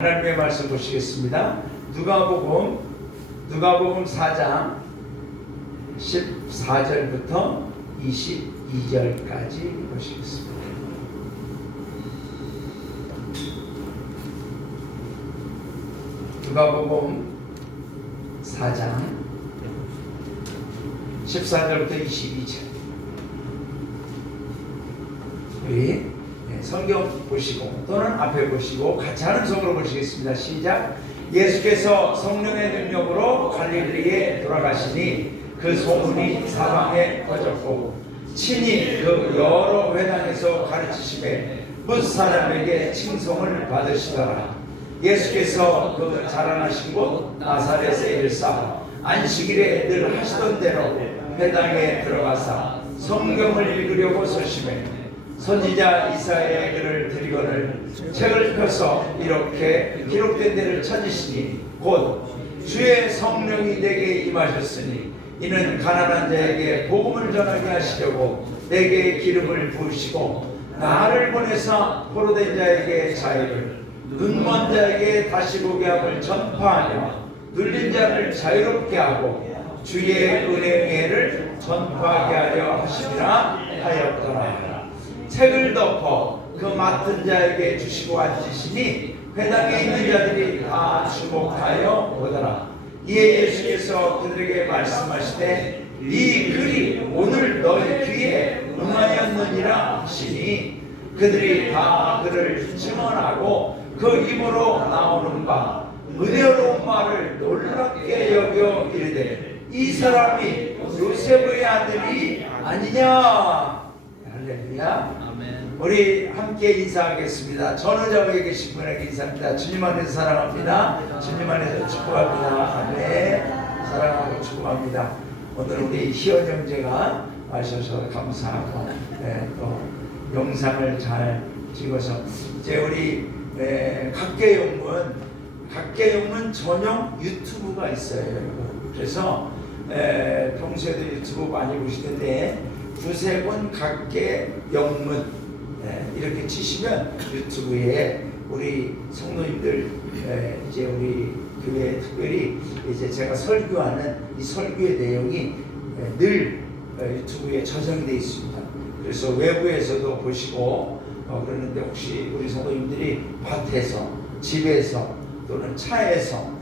하나님의 말씀 보시겠습니다. 누가복음 4장 14절부터 22절까지 보시겠습니다. 누가복음 4장 14절부터 22절. 우리 성경 보시고 또는 앞에 보시고 같이 하는 성으로 보시겠습니다. 시작. 예수께서 성령의 능력으로 갈릴리에 돌아가시니 그 소문이 사방에 퍼졌고 친히 그 여러 회당에서 가르치심에 뭇 사람에게 칭송을 받으시더라. 예수께서 그 자라나신 곳 나사렛에 일사 안식일에 늘 하시던 대로 회당에 들어가사 성경을 읽으려고 서심해 선지자 이사야의 글을 드리거늘 책을 펴서 이렇게 기록된 데를 찾으시니 곧 주의 성령이 내게 임하셨으니 이는 가난한 자에게 복음을 전하게 하시려고 내게 기름을 부으시고 나를 보내사 포로된 자에게 자유를 눈먼 자에게 다시 보게 함을 전파하며 눌린 자를 자유롭게 하고 주의 은혜를 전파하게 하려 하시리라 하였더라. 책을 덮어 그 맡은 자에게 주시고 앉으시니 회당에 있는 자들이 다 주목하여 보더라. 이에 예수께서 그들에게 말씀하시되 이 글이 오늘 너희 귀에 응하였느니라 하시니 그들이 다 그를 증언하고 그 입으로 나오는 바 은혜로운 말을 놀랍게 여겨 이르되 이 사람이 요셉의 아들이 아니냐. 할렐루야. 아멘. 우리 함께 인사하겠습니다. 전우자에 계신 분에게 인사합니다. 주님 안에서 사랑합니다. 주님 안에서 축복합니다. 아멘. 사랑하고 축복합니다. 오늘 우리 희연 형제가 와주셔서 감사하고 또 영상을 잘 찍어서 이제 우리 각계용문 전용 유튜브가 있어요, 여러분. 그래서 평소에도 유튜브 많이 보시는데 구세군 각계영문 이렇게 치시면 유튜브에 우리 성도님들 이제 우리 교회 특별히 이제 제가 설교하는 이 설교의 내용이 늘 유튜브에 저장되어 있습니다. 그래서 외부에서도 보시고 그러는데 혹시 우리 성도님들이 밭에서 집에서 또는 차에서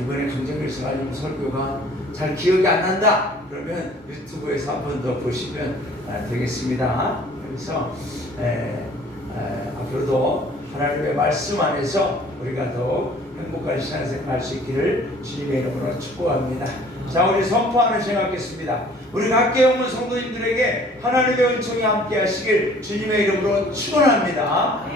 이번에 강정일서 가지고 설교가 잘 기억이 안 난다 그러면 유튜브에서 한 번 더 보시면 되겠습니다. 그래서 앞으로도 하나님의 말씀 안에서 우리가 더 행복한 신앙생활 할 수 있기를 주님의 이름으로 축복합니다. 자, 우리 선포하는 시간 갖겠습니다. 우리 각계영문 성도님들에게 하나님의 은총이 함께 하시길 주님의 이름으로 축원합니다.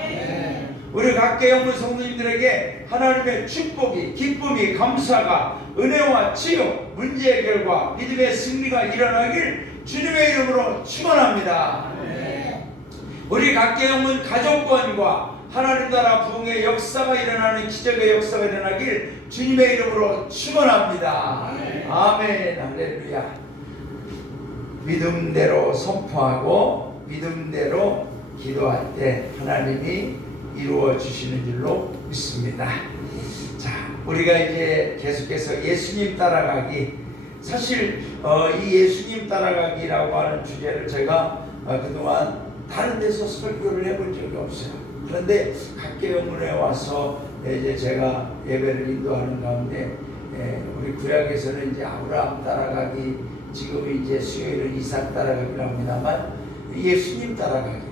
우리 각계영문 성도님들에게 하나님의 축복이, 기쁨이, 감사가, 은혜와 치유, 문제 해결과 믿음의 승리가 일어나길 주님의 이름으로 축원합니다. 우리 각계영문 가족권과 하나님 나라 부흥의 역사가 일어나는 기적의 역사가 일어나길 주님의 이름으로 축원합니다. 아멘. 할렐루야. 믿음대로 선포하고 믿음대로 기도할 때 하나님이 이루어 주시는 줄로 믿습니다. 자, 우리가 이제 계속해서 예수님 따라가기, 사실 이 예수님 따라가기라고 하는 주제를 제가 그동안 다른 데서 설교를 해본 적이 없어요. 그런데 각계영문에 와서 이제 제가 예배를 인도하는 가운데 우리 구약에서는 이제 아브라함 따라가기, 지금 이제 수요일은 이삭 따라가기라고 합니다만 예수님 따라가기.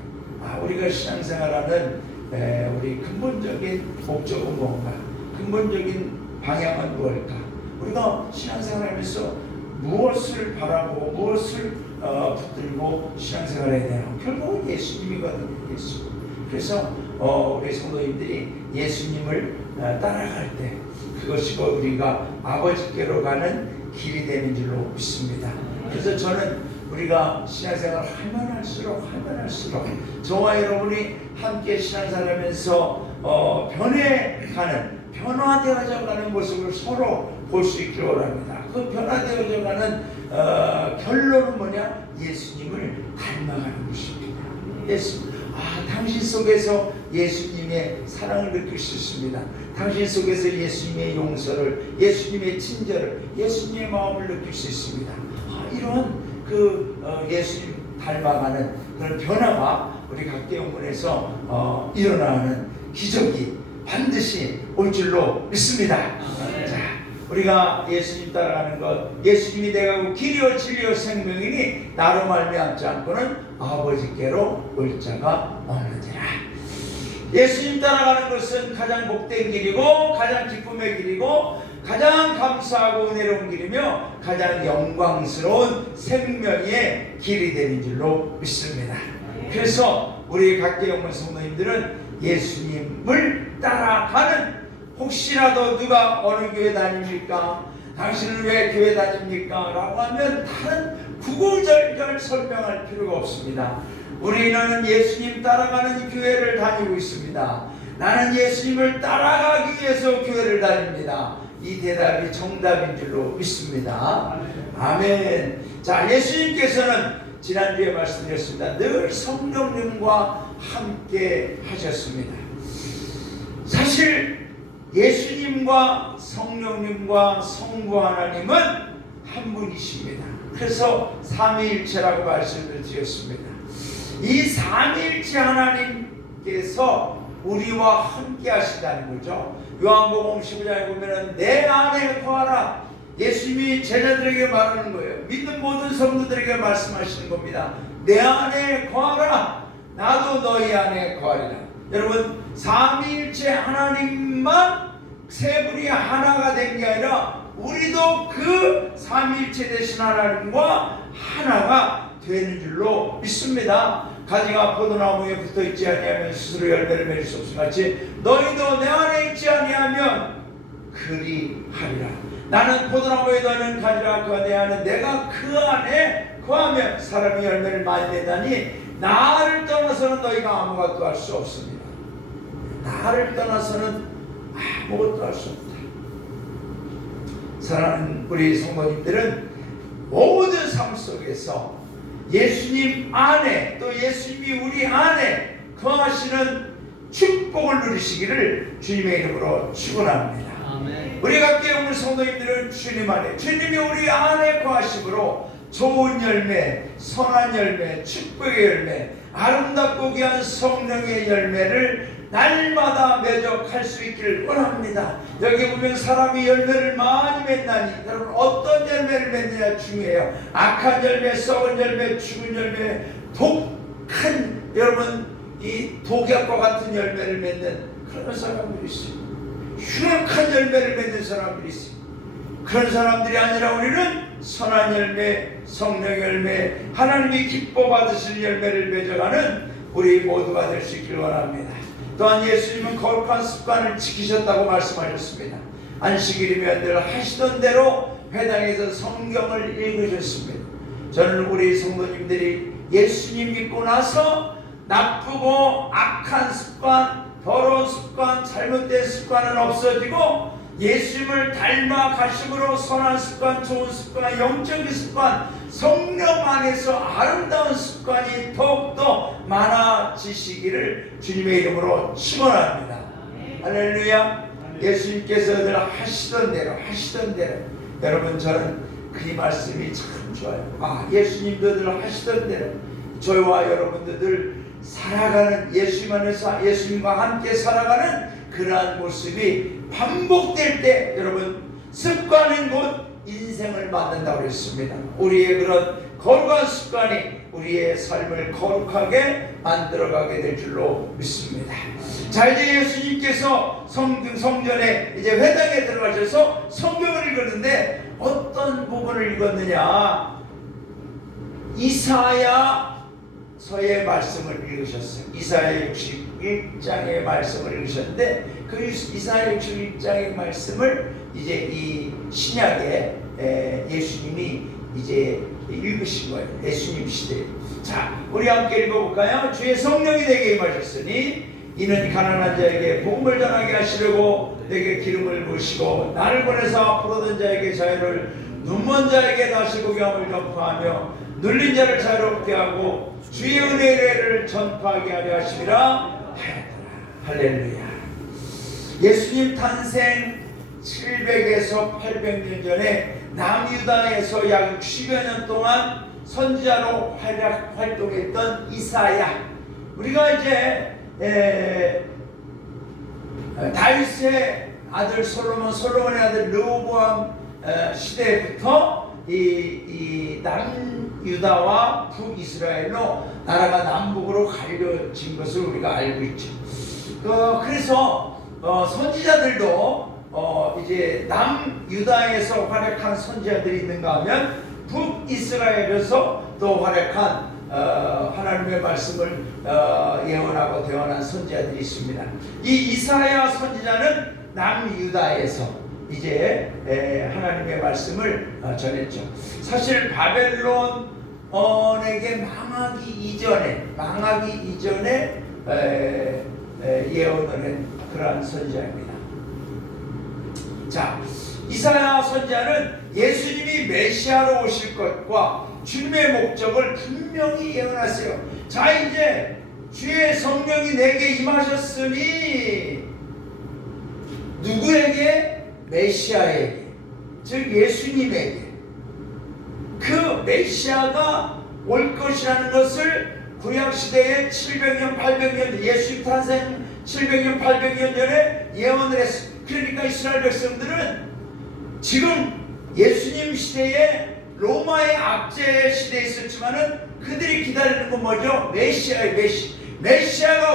우리가 신앙생활하는 우리 근본적인 목적은 뭔가? 근본적인 방향은 무엇일까? 우리가 신앙생활하면서 무엇을 바라보고 무엇을 붙들고 신앙생활해야 되나? 결국은 예수님이거든요. 예수. 그래서 우리 성도님들이 예수님을 따라갈 때 그것이 우리가 아버지께로 가는 길이 되는 줄로 믿습니다. 그래서 저는 우리가 신앙생활을 하면 할수록 저와 여러분이 함께 신앙생활하면서 변화되어져 가는 모습을 서로 볼 수 있기를 원합니다. 그 변화되어져 가는 결론은 뭐냐? 예수님을 닮아가는 것입니다. 예수님, 당신 속에서 예수님의 사랑을 느낄 수 있습니다. 당신 속에서 예수님의 용서를, 예수님의 친절을, 예수님의 마음을 느낄 수 있습니다. 이런 예수님 닮아가는 그런 변화가 우리 각계영문에서 일어나는 기적이 반드시 올 줄로 믿습니다. 자, 우리가 예수님 따라가는 것, 예수님이 내가 길이요 진리요 생명이니 나로 말미암지 않고는 아버지께로 올 자가 없느니라. 예수님 따라가는 것은 가장 복된 길이고 가장 기쁨의 길이고 가장 감사하고 은혜로운 길이며 가장 영광스러운 생명의 길이 되는 줄로 믿습니다. 그래서 우리 각계영문 성도님들은 예수님을 따라가는, 혹시라도 누가 어느 교회 다닙니까? 당신은 왜 교회 다닙니까? 라고 하면 다른 구구절절 설명할 필요가 없습니다. 우리는 예수님 따라가는 교회를 다니고 있습니다. 나는 예수님을 따라가기 위해서 교회를 다닙니다. 이 대답이 정답인 줄로 믿습니다. 아멘. 자, 예수님께서는 지난주에 말씀드렸습니다. 늘 성령님과 함께 하셨습니다. 사실 예수님과 성령님과 성부 하나님은 한 분이십니다. 그래서 삼위일체라고 말씀을 드렸습니다. 이 삼위일체 하나님께서 우리와 함께 하시다는 거죠. 요한복음 15장에 보면은 내 안에 거하라. 예수님이 제자들에게 말하는 거예요. 믿는 모든 성도들에게 말씀하시는 겁니다. 내 안에 거하라. 나도 너희 안에 거하리라. 여러분, 삼위일체 하나님만 세 분이 하나가 된 게 아니라 우리도 그 삼위일체 되신 하나님과 하나가 되는 줄로 믿습니다. 가지가 포도나무에 붙어있지 아니하면 스스로 열매를 맺을 수 없음 같이 너희도 내 안에 있지 아니하면 그리하리라. 나는 포도나무에 너는 가지라. 그가 내 안에 내가 그 안에 거하면 사람이 열매를 많이 내다니 나를 떠나서는 너희가 아무것도 할 수 없습니다. 나를 떠나서는 아무것도 할 수 없다. 사랑하는 우리 성도님들은 모든 삶 속에서 예수님 안에, 또 예수님이 우리 안에 거하시는 축복을 누리시기를 주님의 이름으로 축원합니다. 우리 각계영문 성도님들은 주님 안에, 주님이 우리 안에 거하심으로 좋은 열매, 선한 열매, 축복의 열매, 아름답고 귀한 성령의 열매를 날마다 매적할 수 있기를 원합니다. 여기 보면 사람이 열매를 많이 맺나니, 여러분 어떤 열매를 맺느냐 중요해요. 악한 열매, 썩은 열매, 죽은 열매, 독한, 여러분 이 독약과 같은 열매를 맺는 그런 사람들이 있어요. 흉악한 열매를 맺는 사람들이 있어요. 그런 사람들이 아니라 우리는 선한 열매, 성령 열매, 하나님이 기뻐 받으실 열매를 맺어가는 우리 모두가 될 수 있기를 원합니다. 또한 예수님은 거룩한 습관을 지키셨다고 말씀하셨습니다. 안식일이면 늘 하시던 대로 회당에서 성경을 읽으셨습니다. 저는 우리 성도님들이 예수님 믿고 나서 나쁘고 악한 습관, 더러운 습관, 잘못된 습관은 없어지고 예수님을 닮아 가심으로 선한 습관, 좋은 습관, 영적인 습관, 성령 안에서 아름다운 습관이 더욱더 많아지시기를 주님의 이름으로 축원합니다. 할렐루야. 예수님께서 늘 하시던 대로 여러분, 저는 그 말씀이 참 좋아요. 예수님도 늘 하시던 대로 저와 여러분도 늘 살아가는, 예수님 안에서 예수님과 함께 살아가는 그러한 모습이 반복될 때, 여러분, 습관인 곧 인생을 만든다고 그랬습니다. 우리의 그런 거룩한 습관이 우리의 삶을 거룩하게 만들어가게 될 줄로 믿습니다. 자, 이제 예수님께서 성전에 이제 회당에 들어가셔서 성경을 읽었는데 어떤 부분을 읽었느냐? 이사야서의 말씀을 읽으셨어요. 이사야 61장의 말씀을 읽으셨는데 그 이사야 61장의 말씀을 이제 이 신약에 예수님이 이제 읽으신 거예요. 예수님 시대에. 자, 우리 함께 읽어볼까요? 주의 성령이 내게 임하셨으니 이는 가난한 자에게 복음을 전하게 하시려고 내게 기름을 부으시고 나를 보내서 앞으로 든 자에게 자유를, 눈먼 자에게 다시 보게 함을 전파하며 눌린 자를 자유롭게 하고 주의 은혜를 전파하게 하려 하심이라 하였더라. 할렐루야. 예수님 탄생 700에서 800년 전에 남유다에서 약 60여 년 동안 선지자로 활동했던 이사야. 우리가 이제 다윗의 아들 솔로몬의 아들 르호보암 시대부터 이 남유다와 북이스라엘로 나라가 남북으로 갈려진 것을 우리가 알고 있죠. 그래서 선지자들도 이제 남유다에서 활약한 선지자들이 있는가 하면 북이스라엘에서 또 활약한 하나님의 말씀을 예언하고 대언한 선지자들이 있습니다. 이 이사야 선지자는 남유다에서 이제 하나님의 말씀을 전했죠. 사실 바벨론에게 망하기 이전에 예언을 한 그러한 선지자입니다. 자, 이사야 선지자는 예수님이 메시아로 오실 것과 주님의 목적을 분명히 예언하세요. 자, 이제 주의 성령이 내게 임하셨으니 누구에게? 메시아에게, 즉 예수님에게. 그 메시아가 올 것이라는 것을 구약시대에 700년 800년 예수님 탄생 700년 800년 전에 예언을 했습니다. 그러니까 이스라엘 백성들은 지금 예수님 시대에 로마의 압제 시대에 있었지만은 그들이 기다리는 건 뭐죠? 메시아가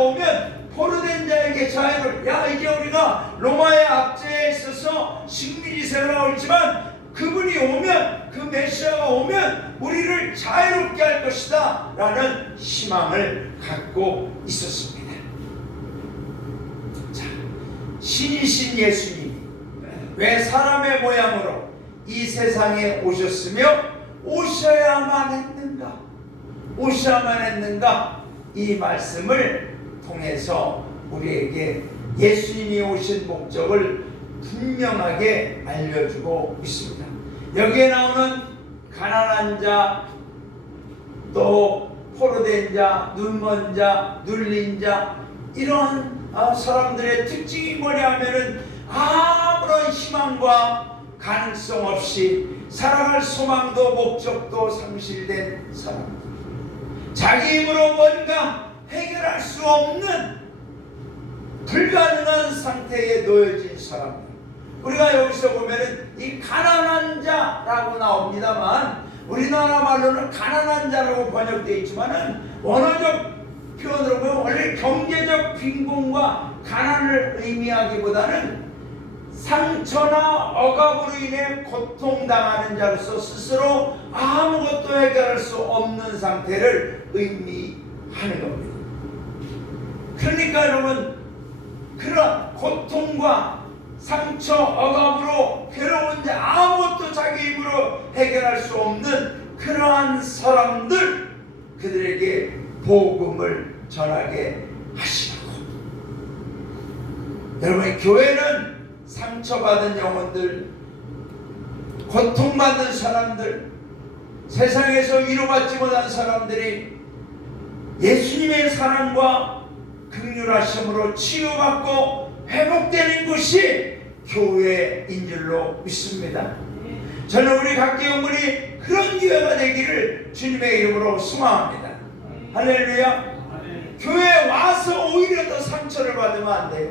오면 포로된 자에게 자유를. 이제 우리가 로마의 압제에 있어서 식민지 생활하고 있지만 그분이 오면, 그 메시아가 오면 우리를 자유롭게 할 것이다 라는 희망을 갖고 있었습니다. 자, 신이신 예수님이 왜 사람의 모양으로 이 세상에 오셨으며 오셔야만 했는가? 이 말씀을 통해서 우리에게 예수님이 오신 목적을 분명하게 알려주고 있습니다. 여기에 나오는 가난한 자, 또 포로된 자, 눈먼 자, 눌린 자, 이런 사람들의 특징이 뭐냐 하면은 아무런 희망과 가능성 없이 살아갈 소망도 목적도 상실된 사람들, 자기 힘으로 뭔가 해결할 수 없는 불가능한 상태에 놓여진 사람들. 우리가 여기서 보면은 이 가난한 자라고 나옵니다만 우리나라 말로는 가난한 자라고 번역되어 있지만은 원어적 표현으로 보면 원래 경제적 빈곤과 가난을 의미하기보다는 상처나 억압으로 인해 고통당하는 자로서 스스로 아무것도 해결할 수 없는 상태를 의미하는 겁니다. 그러니까 여러분, 그런 고통과 상처, 억압으로 괴로운 자, 아무것도 자기 힘으로 해결할 수 없는 그러한 사람들, 그들에게 복음을 전하게 하시라고. 여러분, 교회는 상처받은 영혼들, 고통받은 사람들, 세상에서 위로받지 못한 사람들이 예수님의 사랑과 긍휼하심으로 치유받고 회복되는 것이 교회인 줄로 믿습니다. 저는 우리 각계영분이 그런 교회가 되기를 주님의 이름으로 소망합니다. 할렐루야. 교회에 와서 오히려 더 상처를 받으면 안 돼요.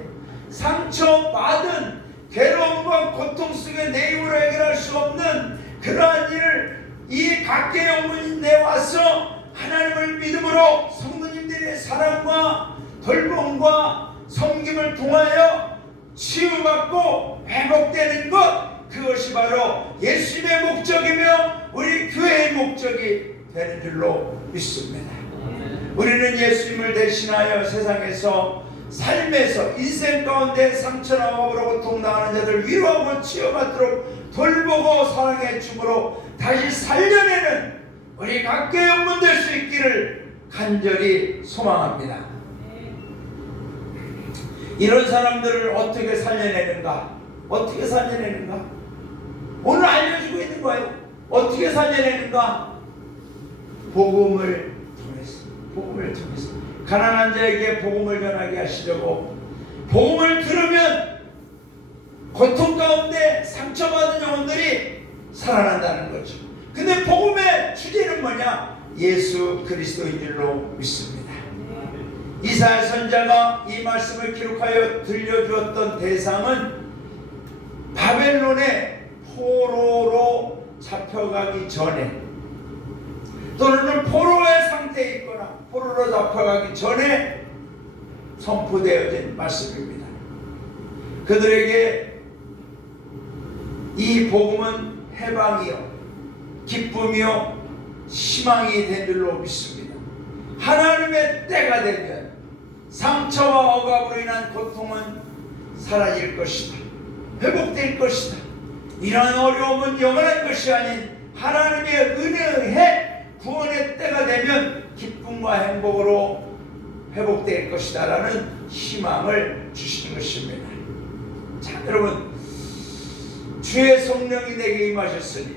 상처받은 괴로움과 고통 속에 내 힘으로 해결할 수 없는 그러한 일을 이 각계영분이 내와서 하나님을 믿음으로 성도님들의 사랑과 돌봄과 섬김을 통하여 치유받고 회복되는 것, 그것이 바로 예수님의 목적이며 우리 교회의 목적이 되는 줄로 믿습니다. 우리는 예수님을 대신하여 세상에서 삶에서 인생 가운데 상처나 억압으로 고통당하는 자들 위로하고 치유받도록 돌보고 사랑해 주므로 다시 살려내는 우리 각계 영문 될 수 있기를 간절히 소망합니다. 이런 사람들을 어떻게 살려내는가? 오늘 알려주고 있는 거예요. 어떻게 살려내는가? 복음을 통해서. 복음을 통해서. 가난한 자에게 복음을 전하게 하시려고, 복음을 들으면 고통 가운데 상처받은 영혼들이 살아난다는 거죠. 근데 복음의 주제는 뭐냐? 예수 그리스도인 줄로 믿습니다. 이사야 선지자가 이 말씀을 기록하여 들려주었던 대상은 바벨론의 포로로 잡혀가기 전에, 또는 포로의 상태에 있거나 포로로 잡혀가기 전에 선포되어진 말씀입니다. 그들에게 이 복음은 해방이요 기쁨이요 희망이 된 줄로 믿습니다. 하나님의 때가 되면 상처와 억압으로 인한 고통은 사라질 것이다. 회복될 것이다. 이러한 어려움은 영원한 것이 아닌 하나님의 은혜의 구원의 때가 되면 기쁨과 행복으로 회복될 것이다 라는 희망을 주시는 것입니다. 자, 여러분, 주의 성령이 내게 임하셨으니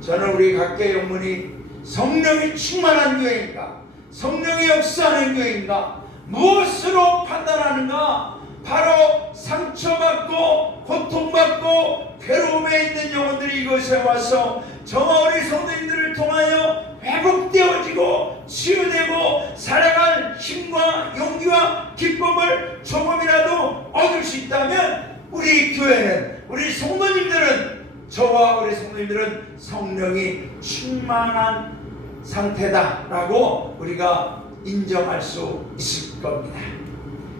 저는 우리 각계 영문이 성령이 충만한 교회인가, 성령이 역사하는 교회인가, 무엇으로 판단하는가? 바로 상처받고 고통받고 괴로움에 있는 영혼들이 이곳에 와서 저와 우리 성도님들을 통하여 회복되어지고 치유되고 살아갈 힘과 용기와 기쁨을 조금이라도 얻을 수 있다면, 우리 교회는, 우리 성도님들은, 저와 우리 성도님들은 성령이 충만한 상태다라고 우리가 인정할 수 있을 겁니다.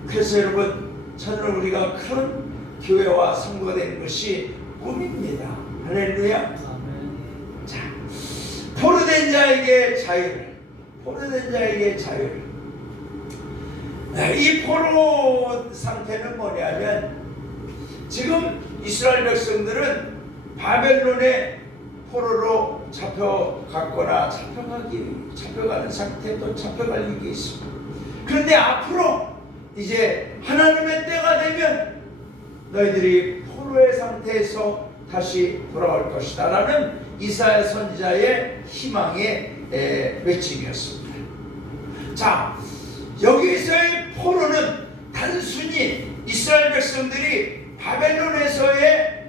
그래서 여러분, 저는 우리가 큰 교회와 성도가 되는 것이 꿈입니다. 할렐루야. 자, 포로된 자에게 자유를, 포로된 자에게 자유를. 이 포로 상태는 뭐냐면, 지금 이스라엘 백성들은 바벨론의 포로로 잡혀갔거나 잡혀가는 상태, 또 잡혀갈 일이 있습니다. 그런데 앞으로 이제 하나님의 때가 되면 너희들이 포로의 상태에서 다시 돌아올 것이다 라는 이사야 선지자의 희망의 외침이었습니다. 자, 여기서의 포로는 단순히 이스라엘 백성들이 바벨론에서의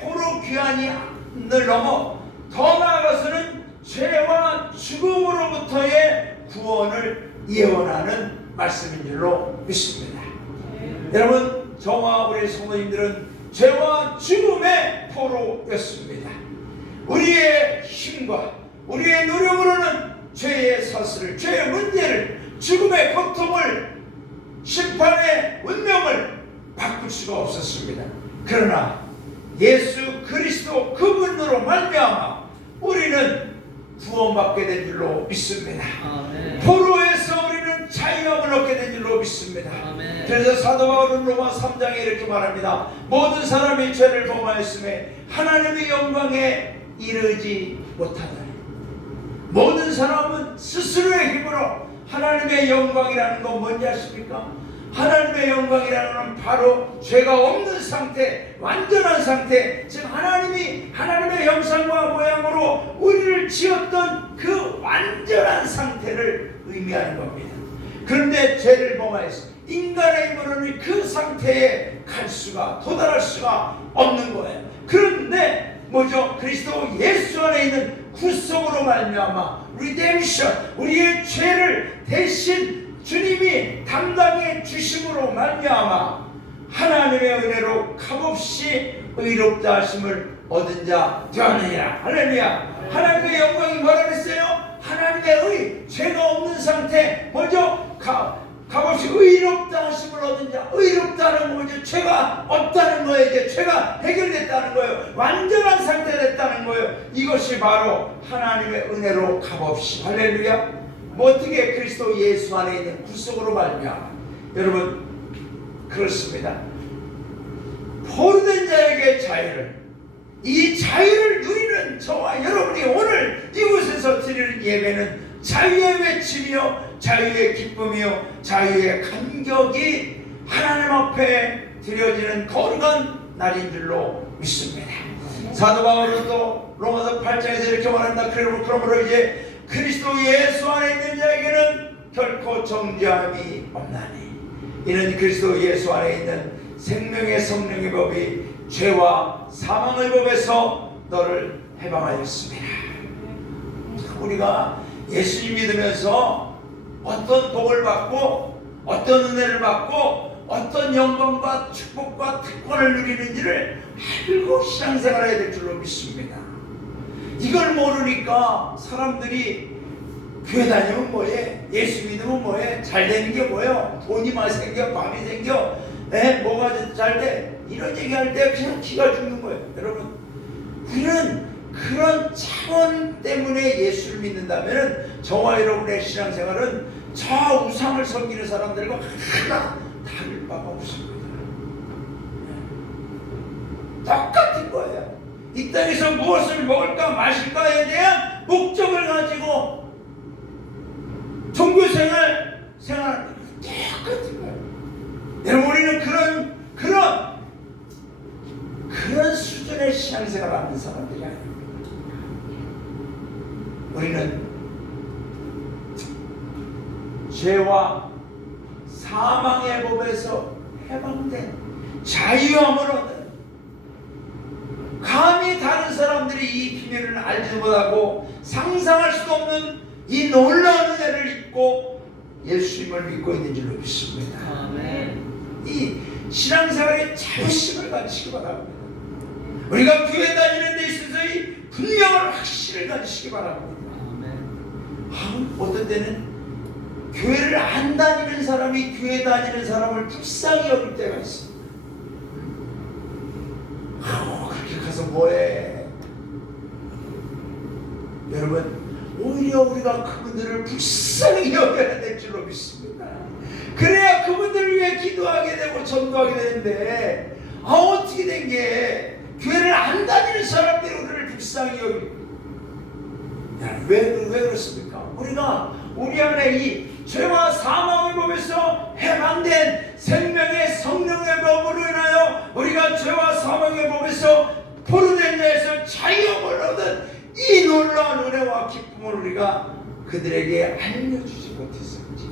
포로 귀환을 넘어 더 나아가서는 죄와 죽음으로부터의 구원을 예언하는 말씀인 줄로 믿습니다. 여러분, 저와 우리 성도님들은 죄와 죽음의 포로였습니다. 우리의 힘과 우리의 노력으로는 죄의 사슬을, 죄의 문제를, 죽음의 고통을, 심판의 운명을 바꿀 수가 없었습니다. 그러나 예수 그리스도 그분으로 말미암아 우리는 구원받게 된 줄로 믿습니다. 아멘. 포로에서 우리는 자유함을 얻게 된 줄로 믿습니다. 아멘. 그래서 사도 바울은 로마 3장에 이렇게 말합니다. 모든 사람이 죄를 범하였음에 하나님의 영광에 이르지 못하다니. 모든 사람은 스스로의 힘으로 하나님의 영광이라는 건 뭔지 아십니까? 하나님의 영광이라는 건 바로 죄가 없는 상태, 완전한 상태, 즉 하나님이 하나님의 형상과 모양으로 우리를 지었던 그 완전한 상태를 의미하는 겁니다. 그런데 죄를 범하여서 인간의 힘으로는 그 상태에 갈 수가, 도달할 수가 없는 거예요. 그런데 뭐죠? 그리스도 예수 안에 있는 구속으로 말미암아 리뎀션, 우리의 죄를 대신 주님이 담당해 주심으로 말미암아 하나님의 은혜로 값없이 의롭다 하심을 얻은 자 되었느니라. 할렐루야. 하나님의 영광이 뭐라 그랬어요? 하나님의 의, 죄가 없는 상태, 뭐죠? 값없이 의롭다 하심을 얻은 자. 의롭다는 뭐죠? 죄가 없다는 거예요. 이제 죄가 해결됐다는 거예요. 완전한 상태 됐다는 거예요. 이것이 바로 하나님의 은혜로 값없이. 할렐루야. 뭐 어떻게 그리스도 예수 안에 있는 구속으로 말미암아. 여러분, 그렇습니다. 포로된 자에게 자유를, 이 자유를 누리는 저와 여러분이 오늘 이곳에서 드리는 예배는 자유의 외침이요, 자유의 기쁨이요, 자유의 감격이 하나님 앞에 드려지는 거룩한 날인 줄로 믿습니다. 사도 바울은 또 로마서 8장에서 이렇게 말한다. 그러므로 이제 그리스도 예수 안에 있는 자에게는 결코 정죄함이 없나니 이는 그리스도 예수 안에 있는 생명의 성령의 법이 죄와 사망의 법에서 너를 해방하였습니다. 우리가 예수님 믿으면서 어떤 복을 받고 어떤 은혜를 받고 어떤 영광과 축복과 특권을 누리는지를 알고 신앙생활해야 될 줄로 믿습니다. 이걸 모르니까 사람들이 교회 다니면 뭐해? 예수 믿으면 뭐해? 잘 되는 게 뭐예요? 돈이 많이 생겨? 밤이 생겨? 뭐가 잘 돼? 이런 얘기할 때 그냥 기가 죽는 거예요. 여러분, 우리는 그런 차원 때문에 예수를 믿는다면 저와 여러분의 신앙생활은 저 우상을 섬기는 사람들과 하나 다를 바가 없습니다. 똑같은 거예요. 이 땅에서 무엇을 먹을까 마실까에 대한 목적을 가지고 종교생활하는 똑같은 거예요. 여러분, 우리는 그런 수준의 신앙생활을 하는 사람들이 아닙니다. 우리는 죄와 사망의 법에서 해방된 자유함을 얻는, 감히 다른 사람들이 이 비밀을 알지도 못하고 상상할 수도 없는 이 놀라운 은혜를 입고 예수님을 믿고 있는 줄로 믿습니다. 아멘. 이 신앙생활의 자부심을 가지시기 바랍니다. 우리가 교회 다니는 데 있어서의 분명한 확신을 가지시기 바랍니다. 어떤 때는 교회를 안 다니는 사람이 교회 다니는 사람을 불쌍히 여길 때가 있습니다. 그렇게 가서 뭐해? 여러분, 오히려 우리가 그분들을 불쌍히 여겨야 될 줄로 믿습니다. 그래야 그분들을 위해 기도하게 되고 전도하게 되는데, 어떻게 된 게 교회를 안 다니는 사람들이 우리를 불쌍히 여기고, 왜 그렇습니까? 우리가 우리 안에 이 죄와 사망의 법에서 해방된 생명의 성령의 법으로 인하여 우리가 죄와 사망의 법에서 포로된 자에서 자유함을 얻은 이 놀라운 은혜와 기쁨을 우리가 그들에게 알려주지 못해서 그렇지,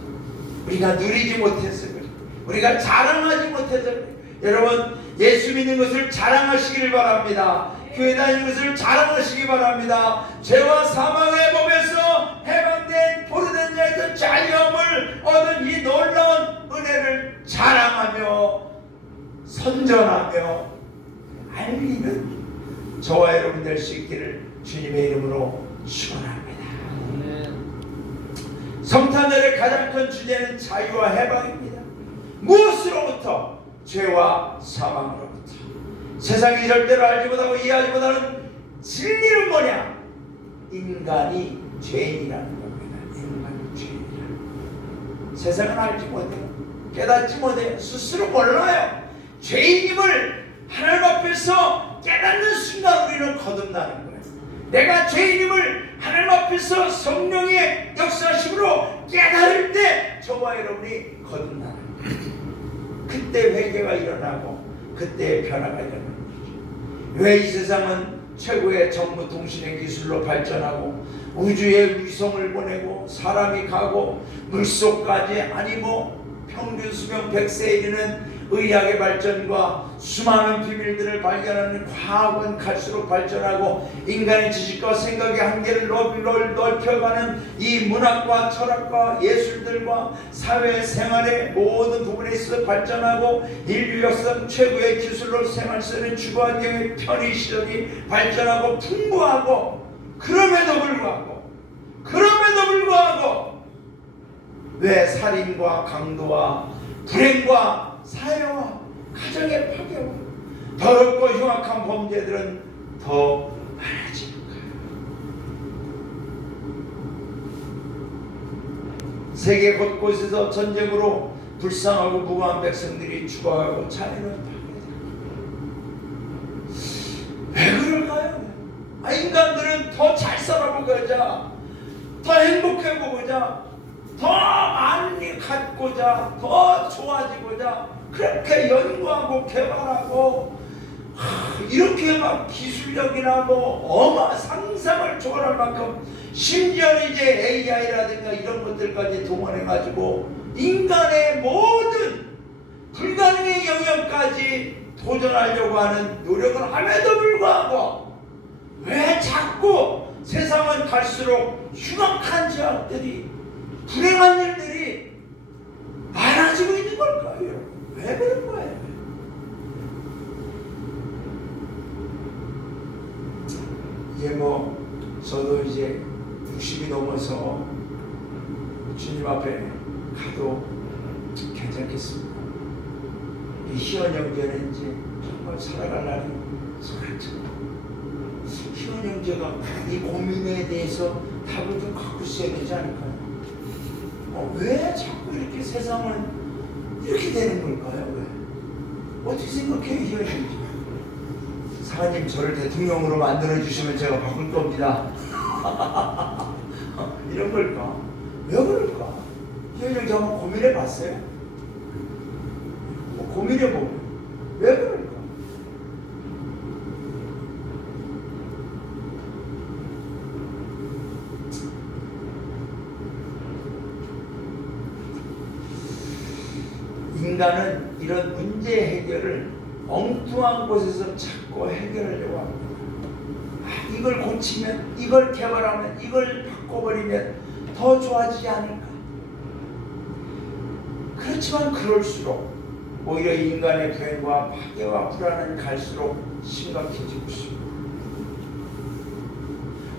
우리가 누리지 못해서 그렇지, 우리가 자랑하지 못해서 그렇지. 여러분, 예수 믿는 것을 자랑하시기를 바랍니다. 교회 다니는 것을 자랑하시기 바랍니다. 죄와 사망의 법에서 해방된 포로된 자에서 자유함을 얻은 이 놀라운 은혜를 자랑하며 선전하며 알리는 저와 여러분 될 수 있기를 주님의 이름으로 축원합니다. 성탄절의 가장 큰 주제는 자유와 해방입니다. 무엇으로부터? 죄와 사망으로부터. 세상이 절대로 알지 못하고 이해하지 못하는 진리는 뭐냐? 인간이 죄인이라는 겁니다. 인간이 죄인이라는. 세상은 알지 못해요. 깨닫지 못해요. 스스로 몰라요. 죄인임을 하나님 앞에서 깨닫는 순간 우리는 거듭나는 거예요. 내가 죄인임을 하나님 앞에서 성령의 역사심으로 깨달을 때 저와 여러분이 거듭나는 거예요. 그때 회개가 일어나고 그때 변화가 일어나는 거죠. 왜 이 세상은 최고의 정보통신의 기술로 발전하고 우주에 위성을 보내고 사람이 가고 물속까지, 아니 평균 수명 100세에 이르는 의학의 발전과 수많은 비밀들을 발견하는 과학은 갈수록 발전하고 인간의 지식과 생각의 한계를 넓혀가는 이 문학과 철학과 예술들과 사회생활의 모든 부분에 있어서 발전하고 인류 역사상 최고의 기술로 생활 쓰는 주거환경의 편의시설이 발전하고 풍부하고, 그럼에도 불구하고 왜 살인과 강도와 불행과 사회와 가정의 파괴와 더럽고 흉악한 범죄들은 더 많아지는가요? 세계 곳곳에서 전쟁으로 불쌍하고 무고한 백성들이 죽어가고 자연은 파괴되고, 왜 그럴까요? 인간들은 더 잘 살아보고자, 더 행복해보고자, 더 많이 갖고자, 더 좋아지고자 그렇게 연구하고 개발하고 이렇게 막 기술력이나 상상을 초월할 만큼, 심지어 이제 AI라든가 이런 것들까지 동원해가지고 인간의 모든 불가능의 영역까지 도전하려고 하는 노력을 함에도 불구하고 왜 자꾸 세상은 갈수록 흉악한 죄악들이, 불행한 일들이 많아지고 있는 걸까요, 여러분? 왜 그런 거예요? 이제 저도 이제 60이 넘어서 주님 앞에 가도 괜찮겠습니다. 이 희원 형제는 이제 정말 살아갈 날이 소란처럼, 희원 형제가 이 고민에 대해서 답을 좀 갖고 있어야 되지 않을까요? 왜 자꾸 이렇게 세상을 이렇게 되는 걸까요? 왜? 어떻게 생각해요, 희원 형제? 하나님 저를 대통령으로 만들어주시면 제가 바꿀 겁니다. 이런 걸까? 왜 그럴까? 희원 형제 한번 고민해 봤어요? 고민해 보면 왜 그럴까? 인간은 이런 문제 해결을 엉뚱한 곳에서 찾고 해결하려고 합니다. 이걸 고치면, 이걸 개발하면, 이걸 바꿔버리면 더 좋아지지 않을까? 그렇지만 그럴수록 오히려 인간의 불행과 파괴와 불안은 갈수록 심각해지고 있습니다.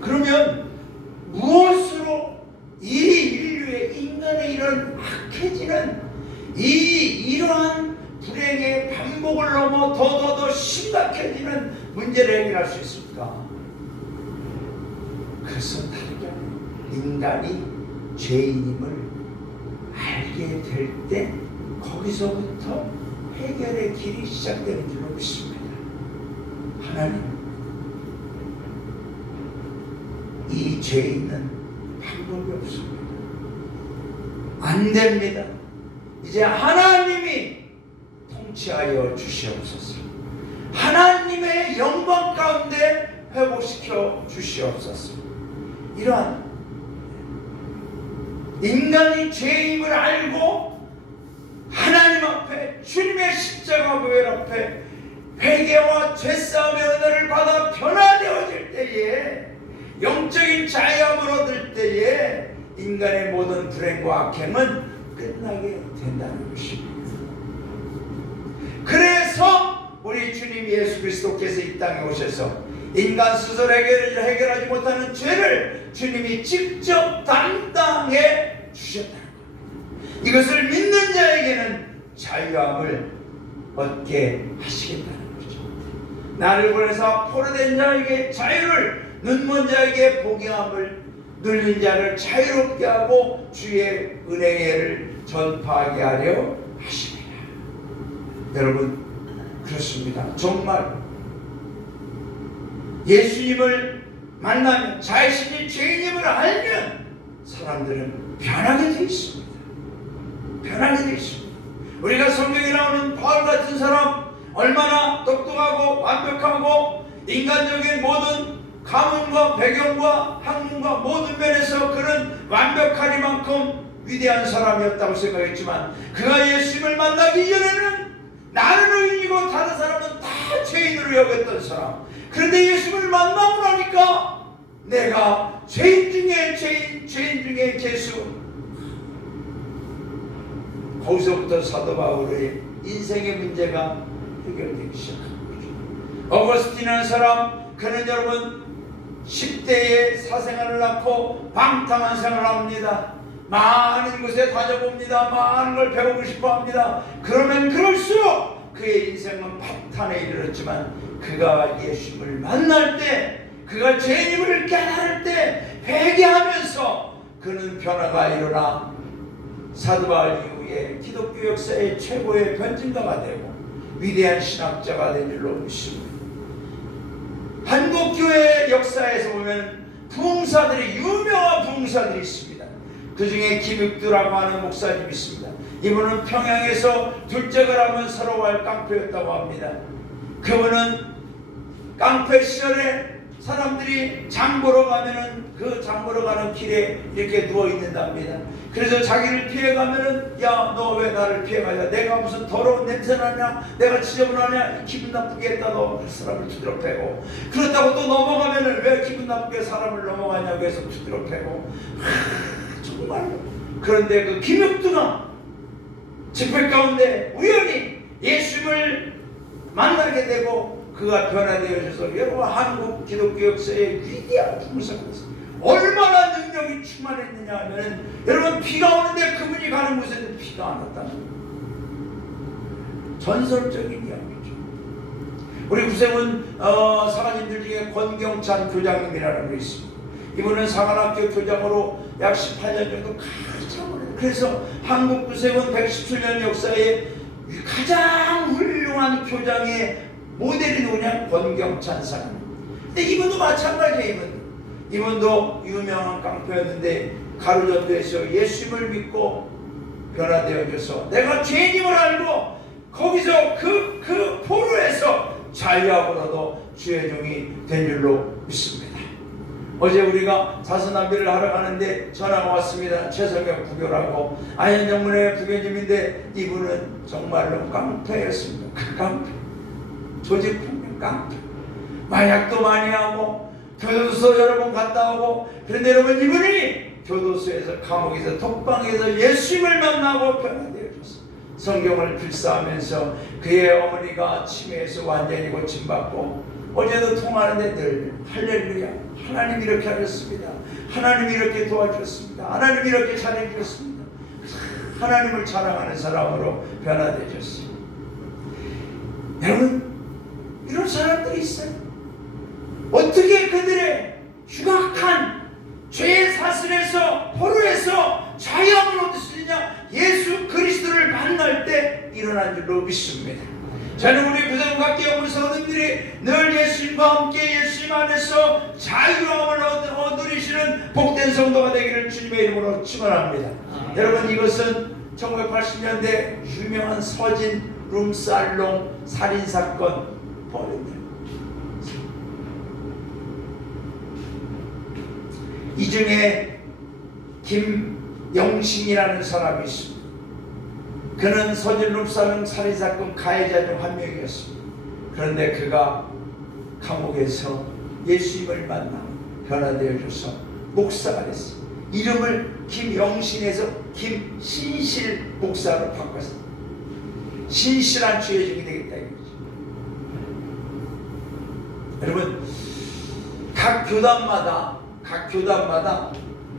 그러면 무엇으로 이 인류의, 인간의 이런 악해지는 이러한 불행의 반복을 넘어 더 심각해지는 문제를 해결할 수 있습니까? 그것은 다르게 아니에요. 인간이 죄인임을 알게 될 때 거기서부터 해결의 길이 시작되는 줄로 믿습니다. 하나님, 이 죄인은 방법이 없습니다. 안 됩니다. 이제 하나님이 통치하여 주시옵소서. 하나님의 영광 가운데 회복시켜 주시옵소서. 이러한 인간이 죄임을 알고 하나님 앞에, 주님의 십자가 보혈 앞에 회개와 죄사함의 은혜를 받아 변화되어질 때에, 영적인 자유함을 얻을 때에 인간의 모든 불행과 악행은 끝나게 된다는 것입니다. 그래서 우리 주님 예수 그리스도께서 이 땅에 오셔서 인간 스스로 해결하지 못하는 죄를 주님이 직접 담당해 주셨다는 겁니다. 이것을 믿는 자에게는 자유함을 얻게 하시겠다는 거죠. 나를 보내서 포로된 자에게 자유를, 눈먼 자에게 보경함을, 눌린 자를 자유롭게 하고 주의 은혜를 전파하게 하려 하십니다. 여러분, 그렇습니다. 정말 예수님을 만나면, 자신이 죄인임을 알면 사람들은 변하게 되어 있습니다. 변하게 되어 있습니다. 우리가 성경에 나오는 바울 같은 사람, 얼마나 똑똑하고 완벽하고 인간적인 모든 가문과 배경과 학문과 모든 면에서 그는 완벽하리만큼 위대한 사람이었다고 생각했지만, 그가 예수님을 만나기 전에는 나는 의인이고 다른 사람은 다 죄인으로 여겼던 사람. 그런데 예수님을 만나고 나니까 내가 죄인 중에 죄인, 죄인 중에 죄수. 거기서부터 사도 바울의 인생의 문제가 해결되기 시작한 거죠. 어거스틴이라는 사람, 그는 여러분 10대에 사생활을 낳고 방탕한 생활을 합니다. 많은 곳에 다녀봅니다. 많은 걸 배우고 싶어 합니다. 그러면 그럴수록 그의 인생은 파탄에 이르렀지만, 그가 예수님을 만날 때, 그가 죄인임을 깨달을 때 회개하면서 그는 변화가 일어나 사도 바울 이후에 기독교 역사의 최고의 변증가가 되고 위대한 신학자가 된 줄로 믿습니다. 한국교회 역사에서 보면 부흥사들이, 유명한 부흥사들이 있습니다. 그 중에 김육두라고 하는 목사님이 있습니다. 이분은 평양에서 둘째를 하면 서로할 깡패였다고 합니다. 그분은 깡패 시절에 사람들이 장 보러 가면은 그 장 보러 가는 길에 이렇게 누워 있는답니다. 그래서 자기를 피해 가면은 야, 너 왜 나를 피해 가냐? 내가 무슨 더러운 냄새 나냐? 내가 지저분하냐? 기분 나쁘게 했다 너 사람을 두드려 패고. 그렇다고 또 넘어가면은 왜 기분 나쁘게 사람을 넘어가냐고 해서 두드려 패고. 정말로. 그런데 그 김혁두가 집회 가운데 우연히 예수를 만나게 되고 그가 변화되어져서 여러분 한국 기독교 역사의 위대한 풍성했어요. 얼마나 능력이 충만했느냐 하면 여러분 비가 오는데 그분이 가는 곳에는 비가 안 왔다는 전설적인 이야기죠. 우리 구세군 사관님들 중에 권경찬 교장님이라는 분이 있습니다. 이분은 사관학교 교장으로 약 18년 정도 가르쳐 오래. 그래서 한국 구세군 117년 역사에 가장 훌륭한 교장의 모델이 누구냐? 권경찬 사람. 근데 이분도 마찬가지예요. 이분도 유명한 깡패였는데 가로전도에서 예수님을 믿고 변화되어져서 내가 죄인임을 알고 거기서 그 포로에서 자유하고라도 주의 종이 된 줄로 믿습니다. 어제 우리가 자선남비를 하러 가는데 전화가 왔습니다. 최성경 부교라고 아현정문의 부교님인데 이분은 정말로 깡패였습니다. 깡패. 조직폭력 깡패. 마약도 많이 하고 교도소 여러 번 갔다 오고. 그런데 여러분 이분이 교도소에서 감옥에서 독방에서 예수님을 만나고 변화되어졌어요. 성경을 필사하면서 그의 어머니가 치매에서 완전히 고침받고 어제도 통화하는데 늘 할렐루야 하나님 이렇게 하셨습니다. 하나님 이렇게 도와주셨습니다. 하나님 이렇게 잘해주셨습니다. 하나님을 자랑하는 사람으로 변화되셨어요. 여러분 이런 사람들이 있어요. 어떻게 그들의 흉악한 죄의 사슬에서 포로에서 자유함을 얻을 수 있느냐? 예수 그리스도를 만날 때 일어난 줄로 믿습니다. 저는 우리 부산각교회 성도들이 늘 예수님과 함께 예수님 안에서 자유함을 얻으시는 복된 성도가 되기를 주님의 이름으로 축원합니다. 여러분 이것은 1980년대 유명한 서진 룸살롱 살인사건 벌입니다. 이 중에 김영신이라는 사람이 있습니다. 그는 서진 룸살롱 살인사건 가해자 중 한 명이었습니다. 그런데 그가 감옥에서 예수님을 만나 변화되어져서 목사가 됐어요. 이름을 김영신에서 김신실 목사로 바꿨어요. 신실한 주의 종이 되겠다 이거죠. 여러분 각 교단마다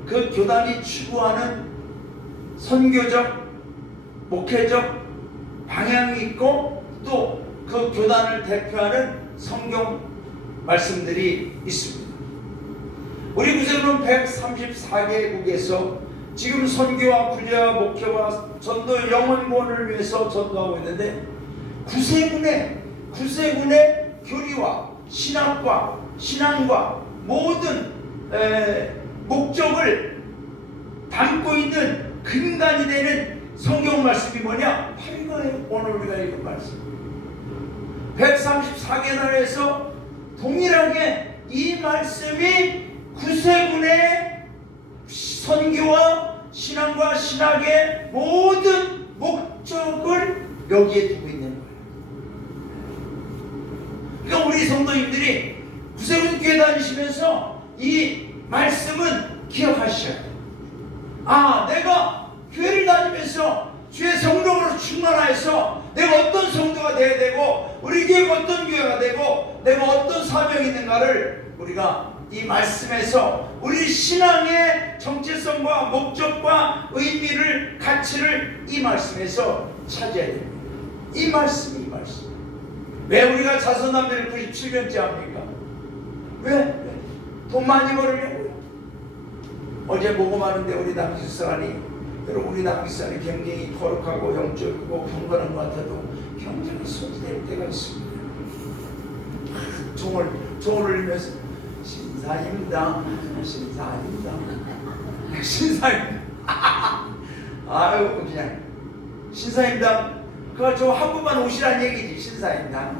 그 교단이 추구하는 선교적 목회적 방향이 있고 또 그 교단을 대표하는 성경 말씀들이 있습니다. 우리 구세군은 134개국에서 지금 선교와 구제와 목회와 전도 영혼구원을 위해서 전도하고 있는데 구세군의 교리와 신앙과 모든 목적을 담고 있는 근간이 되는 성경 말씀이 뭐냐? 바로 이거예요. 오늘 우리가 읽은 말씀. 134개 나라에서 동일하게 이 말씀이 구세군의 선교와 신앙과 신학의 모든 목적을 여기에 두고 있는 거예요. 그러니까 우리 성도님들이 구세군 교회 다니시면서 이 말씀은 기억하셔야 돼요. 아, 내가 교회를 다니면서 주의 성령으로 충만하여서 내가 어떤 성도가 되어야 되고 우리 교회가 어떤 교회가 되고 내가 어떤 사명이 있는가를 우리가 이 말씀에서 우리 신앙의 정체성과 목적과 의미를 가치를 이 말씀에서 찾아야 됩니다. 이 말씀. 왜 우리가 자선남비를 97년째 합니까? 왜? 돈 많이 벌으려고요. 어제 모금하는데 우리 남기사관이 여러분 우리 남기사관이 굉장히 거룩하고 영적이고 경건한 것 같아도 경전이 소지될 때가 있습니다. 종을 울리면서 신사입니다. 아유 그냥 신사입니다. 그거 저 한 번만 오시라는 얘기지. 신사입니다.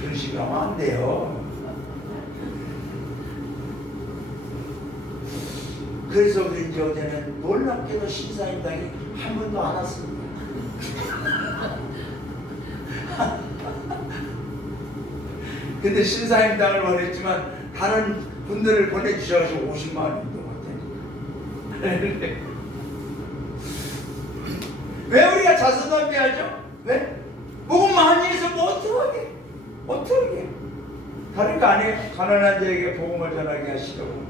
그런 식으로 하면 안 돼요. 그래서 그런지 어제는 놀랍게도 신사임당이 한 번도 안 왔습니다. 근데 신사임당을 원했지만 다른 분들을 보내주셔가지고 50만 원도 못하니까. 왜 우리가 자선담비하죠? 왜? 복음 많이 해서 뭐 어떡하게? 어떡하게? 다른 거 아니에요? 가난한 자에게 복음을 전하게 하시려고,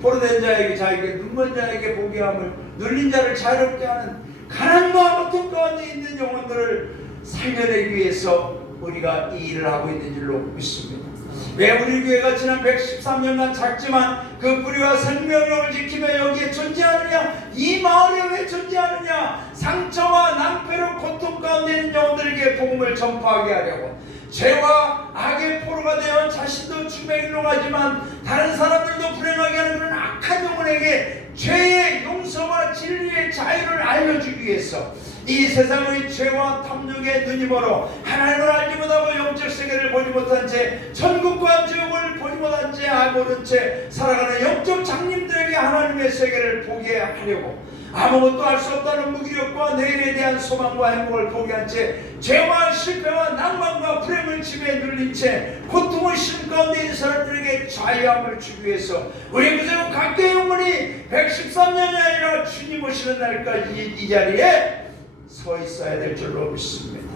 포로된 자에게, 자에게 눈먼 자에게 보게 함을, 눌린 자를 자유롭게 하는, 가난과 고통 가운데 있는 영혼들을 살려내기 위해서 우리가 이 일을 하고 있는 줄로 믿습니다. 왜 우리 교회가 지난 113년간 작지만 그 뿌리와 생명력을 지키며 여기에 존재하느냐? 이 마을에 왜 존재하느냐? 상처와 낭패로 고통 가운데 있는 영혼들에게 복음을 전파하게 하려고, 죄와 악의 포로가 되어 자신도 죽음의 길로 가지만 다른 사람들도 불행하게 하는 그런 악한 영혼에게 죄의 용서와 진리의 자유를 알려주기 위해서, 이 세상의 죄와 탐욕에 눈이 멀어 하나님을 알지 못하고 영적 세계를 보지 못한 채, 천국과 지옥을 보지 못한 채, 모른 채 살아가는 영적 장님들에게 하나님의 세계를 보게 하려고, 아무것도 할 수 없다는 무기력과 내일에 대한 소망과 행복을 포기한 채 죄와 실패와 낭만과 불행을 집에 눌린 채 고통을 심은 가운데 있는 사람들에게 자유함을 주기 위해서 우리 구세군 각계 영혼이 113년이 아니라 주님 오시는 날까지 이 자리에 서 있어야 될 줄로 믿습니다.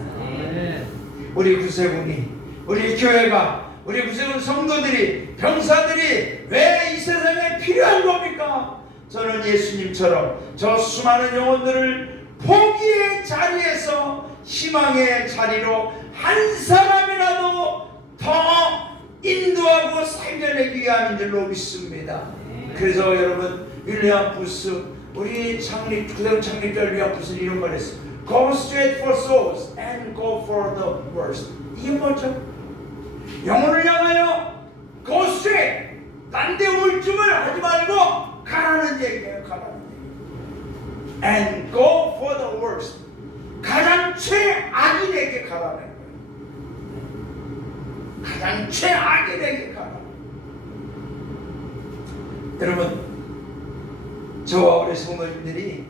우리 구세군이, 우리 교회가, 우리 구세군 성도들이, 병사들이 왜 이 세상에 필요한 겁니까? 저는 예수님처럼 저 수많은 영혼들을 포기의 자리에서 희망의 자리로 한 사람이라도 더 인도하고 살려내기 위함인 줄로 믿습니다. 그래서 여러분, 윌리엄 부스, 우리 구세군 창립자 윌리엄 부스는 이런 말 했어요. Go straight for souls and go for the worst. 이게 뭐죠? 영혼을 향하여 go straight, 딴데 울증을 하지 말고 가라는 얘기예요. 가라는 얘기. And go for the worst. 가장 최악인에게 가라는 거예요. 가장 최악인에게 가라. 여러분, 저와 우리 성도님들이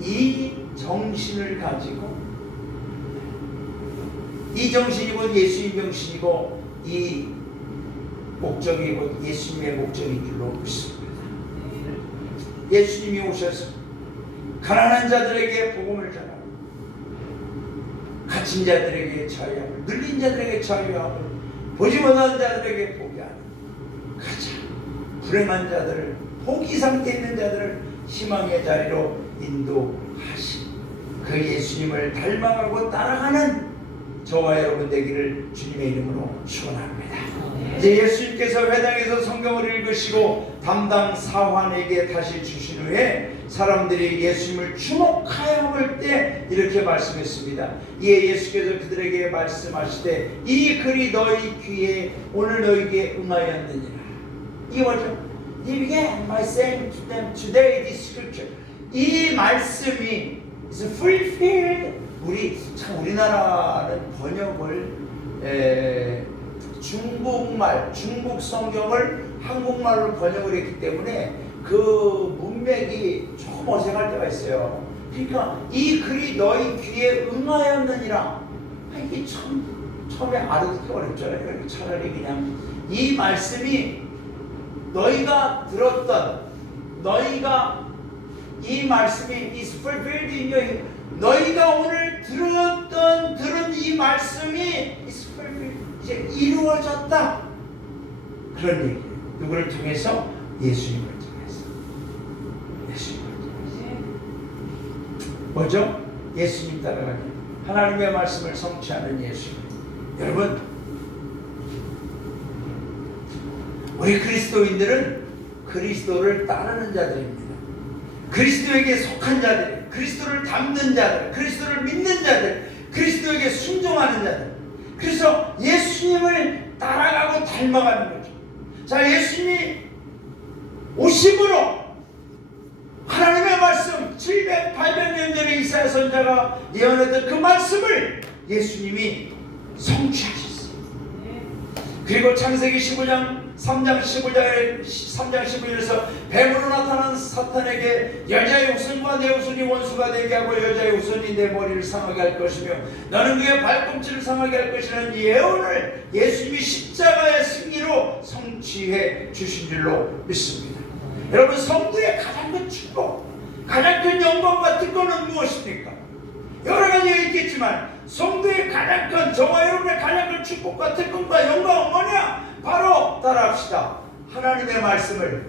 이 정신을 가지고, 이 정신이 곧 예수의 정신이고 이 목적이 곧 예수님의 목적인 줄로 믿습니다. 예수님이 오셔서 가난한 자들에게 복음을 전하고, 갇힌 자들에게 자유함을, 눌린 자들에게 자유함을, 보지 못한 자들에게 보게 하는, 가장 불행한 자들을, 포기 상태에 있는 자들을 희망의 자리로 인도하신 그 예수님을 닮아가고 따라가는 저와 여러분 되기를 주님의 이름으로 축원합니다. 이제 예수님께서 회당에서 성경을 읽으시고 담당 사환에게 다시 주신 후에 사람들이 예수님을 주목하여 볼 때 이렇게 말씀했습니다. 이에 예수께서 그들에게 말씀하시되 이 글이 너희 귀에 오늘 너희에게 응하였느니라. 이게 뭐죠? He began by saying to them, today this scripture. 이 말씀이 is fulfilled. 우리나라는 번역을 중국말, 중국 성경을 한국말로 번역을 했기 때문에 그 문맥이 조금 어색할 때가 있어요. 그러니까 이 글이 너희 귀에 응하였느니라. 이게 처음에 알아듣기 어렵잖아요. 차라리 그냥 이 말씀이 너희가 들었던, 이 말씀이 is fulfilled in your, 너희가 오늘 들은 이 말씀이 is fulfilled, 이제 이루어졌다. 그런 얘기예요. 누구를 통해서? 예수님을 통해서. 예수님을 통해서. 뭐죠? 예수님 따라가는, 하나님의 말씀을 성취하는 예수님. 여러분, 우리 그리스도인들은 그리스도를 따르는 자들입니다. 그리스도에게 속한 자들, 그리스도를 닮는 자들, 그리스도를 믿는 자들, 그리스도에게 순종하는 자들. 그래서 예수님을 따라가고 닮아가는 거죠. 자, 예수님이 오심으로 하나님의 말씀 700, 800년 전에 이사야 선지자가 예언했던 그 말씀을 예수님이 성취하셨어요. 그리고 창세기 15장 3장 15절에서 뱀으로 나타난 사탄에게 여자의 후손과 내 후손이 원수가 되게 하고 여자의 후손이 내 머리를 상하게 할 것이며 너는 그의 발꿈치를 상하게 할 것이라는 예언을 예수님이 십자가의 승리로 성취해 주신 줄로 믿습니다. 여러분, 성도의 가장 큰 축복, 가장 큰 영광과 특권은 무엇입니까? 여러 가지가 있겠지만 성도의 가장 큰, 저와 여러분의 가장 큰 축복과 특권과 영광은 뭐냐? 바로 따라합시다. 하나님의 말씀을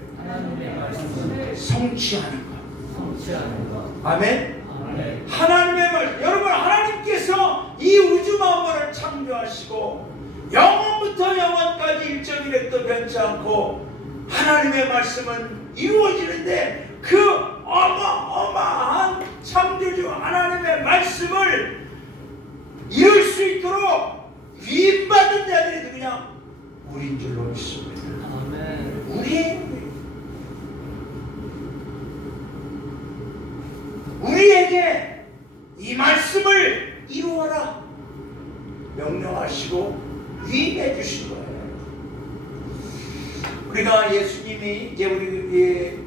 성취하는 것. 아멘. 하나님의 말씀. 여러분, 하나님께서 이 우주 만물을 창조하시고 영원부터 영원까지 일정일획도 변치 않고 하나님의 말씀은 이루어지는데 그 어마어마한 창조주 하나님의 말씀을 이룰 수 있도록 위임받은 자들이 누구냐? 우리인 줄로 믿습니다. 아멘. 우리에게 이 말씀을 이루어라 명령하시고 위임해 주신 거예요. 우리가 예수님이 이제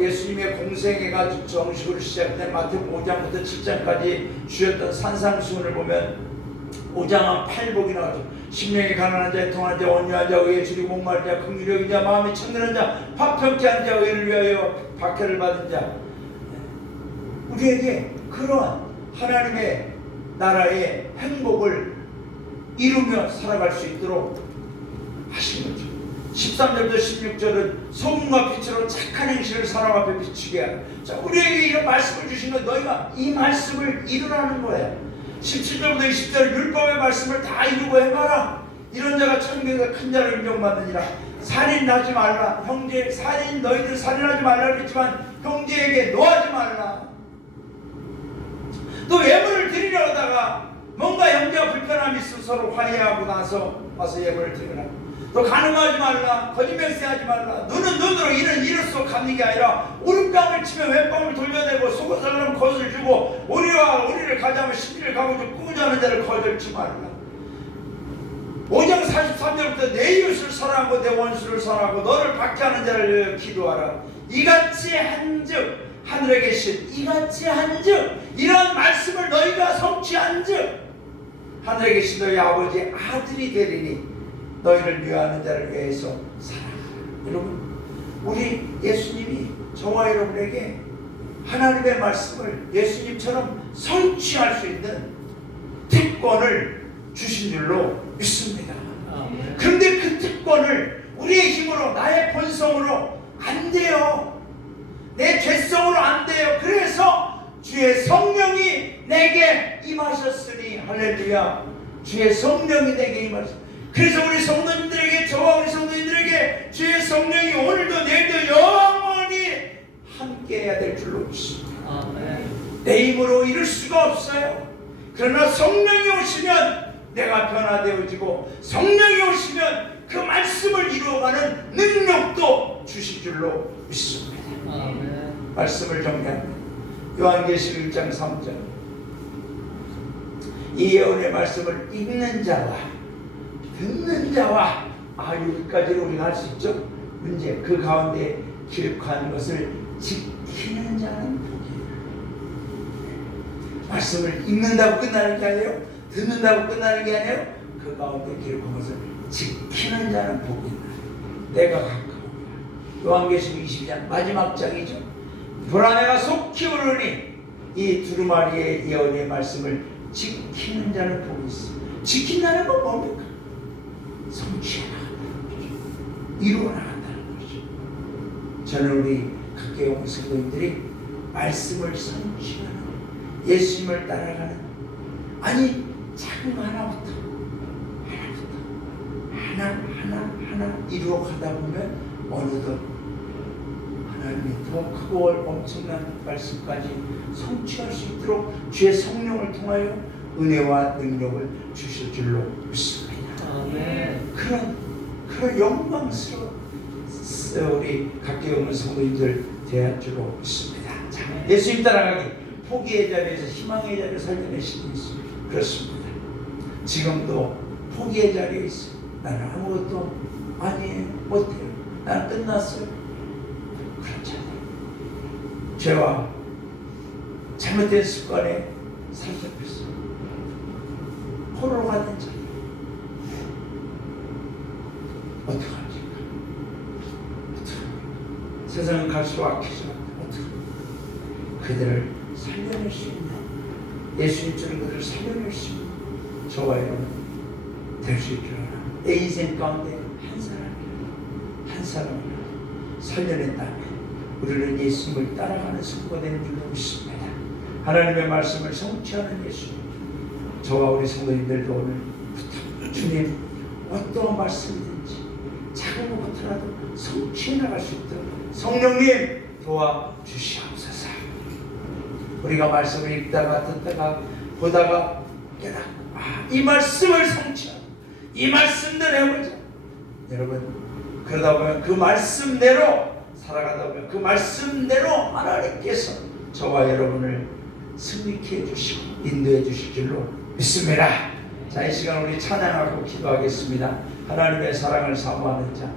예수님의 공생애가 정식으로 시작된 마태복음 5장부터 7장까지 주셨던 산상수훈을 보면 5장은 8복이 나오죠. 심령이 가난한 자, 통한 자, 온유한 자, 의에 줄이고 목마른 자, 긍휼히 자, 마음이 청결한 자, 파평케 한 자, 의를 위하여 박해를 받은 자. 우리에게 그러한 하나님의 나라의 행복을 이루며 살아갈 수 있도록 하신 거죠. 13절부터 16절은 소금과 빛으로 착한 행실을 사람 앞에 비추게 하라. 자, 우리에게 이런 말씀을 주신 건 너희가 이 말씀을 이루라는 거야. 17절부터 20절 율법의 말씀을 다 이루고 해봐라. 이런 자가 천국에서 큰 자를 인정받느니라. 살인하지 말라. 형제 살인, 너희들 살인하지 말라 그랬지만 형제에게 노하지 말라. 또 예물을 드리려 하다가 뭔가 형제가 불편함이 있어 서로 화해하고 나서 와서 예물을 드리라. 또 간음하지 말라. 거짓말세하지 말라. 눈은 눈으로 이는 이로써 갚는 게 아니라 오른뺨을 치면 왼뺨을 돌려내고 속을 사람 것을 주고 우리와 우리를 가자면 시비를 가고 꾸고자 하는 자를 거절치 말라. 5장 43절부터 내 이웃을 사랑하고 내 원수를 사랑하고 너를 박해하는 자를 위하여 기도하라. 이같이 한즉 하늘에 계신 이같이 한즉 이런 말씀을 너희가 성취한즉 하늘에 계신 너희 아버지 아들이 되리니 너희를 위하는 자를 위해서 살아가라. 여러분, 우리 예수님이 저와 여러분에게 하나님의 말씀을 예수님처럼 성취할 수 있는 특권을 주신 줄로 믿습니다. 그런데 그 특권을 우리의 힘으로, 나의 본성으로 안 돼요. 내 죄성으로 안 돼요. 그래서 주의 성령이 내게 임하셨으니 할렐루야. 주의 성령이 내게 임하셨으니. 그래서 우리 성도님들에게, 저와 우리 성도님들에게 주의 성령이 오늘도 내일도 영원히 함께해야 될 줄로 믿습니다. 내 힘으로 이룰 수가 없어요. 그러나 성령이 오시면 내가 변화되어지고 성령이 오시면 그 말씀을 이루어가는 능력도 주실 줄로 믿습니다. 말씀을 정리합니다. 요한계시록 1장 3절 이 예언의 말씀을 읽는 자와 듣는 자와 여기까지는 우리가 할 수 있죠. 문제, 그 가운데 기록한 것을 지키는 자는 복이에요. 말씀을 읽는다고 끝나는 게 아니에요. 듣는다고 끝나는 게 아니에요. 그 가운데 기록한 것을 지키는 자는 복이다. 내가 가까워. 요한계시록 22장 마지막 장이죠. 보라 내가 속히 오르니 이 두루마리의 예언의 말씀을 지키는 자는 복이 있습니다. 지킨다는 건 뭡니까? 성취해 나간다는 거죠. 이루어 나간다는 거죠. 저는 우리 각계 온 성도님들이 말씀을 성취하는, 예수님을 따라가는, 아니 작은 하나부터 하나 이루어 가다 보면 어느덧 하나님이 더 크고 엄청난 말씀까지 성취할 수 있도록 주의 성령을 통하여 은혜와 능력을 주실 줄로 믿습니다. 그런 영광스러운 우리 각계 없는 성도님들 대할 줄로 믿습니다. 자, 예수님 따라가기, 포기의 자리에서 희망의 자리를 살려내신 분이 있습니다. 그렇습니다. 지금도 포기의 자리에 있어요. 나는 아무것도 아니에요. 못해요. 난 끝났어요. 그렇지 않아요. 죄와 잘못된 습관에 사로잡혔어요. 포로가 된 자예요. 어떡합니까? 세상은 갈수록 악해져. 어떡합니까? 그들을 살려낼 수 있는 예수님처럼 그들을 살려낼 수 있는 저와 여러분 될 수 있기를 원합니다. 내 인생 가운데 한 사람이라도 살려낸다면 우리는 예수님을 따라가는 성도가 되는 줄로 믿습니다. 하나님의 말씀을 성취하는 예수님, 저와 우리 성도님들도 오늘부터 주님 어떠한 말씀이든지 작은 것부터라도 성취해 나갈 수 있도록 성령님 도와주시옵소서. 우리가 말씀을 읽다가 듣다가 보다가 깨닫고 이 말씀을 성취하고 이 말씀대로 해보자. 여러분 그러다 보면 그 말씀대로 살아가다 보면 그 말씀대로 하나님께서 저와 여러분을 승리케 해주시고 인도해 주실 줄로 믿습니다. 자, 이 시간 우리 찬양하고 기도하겠습니다. 하나님의 사랑을 사모하는 자,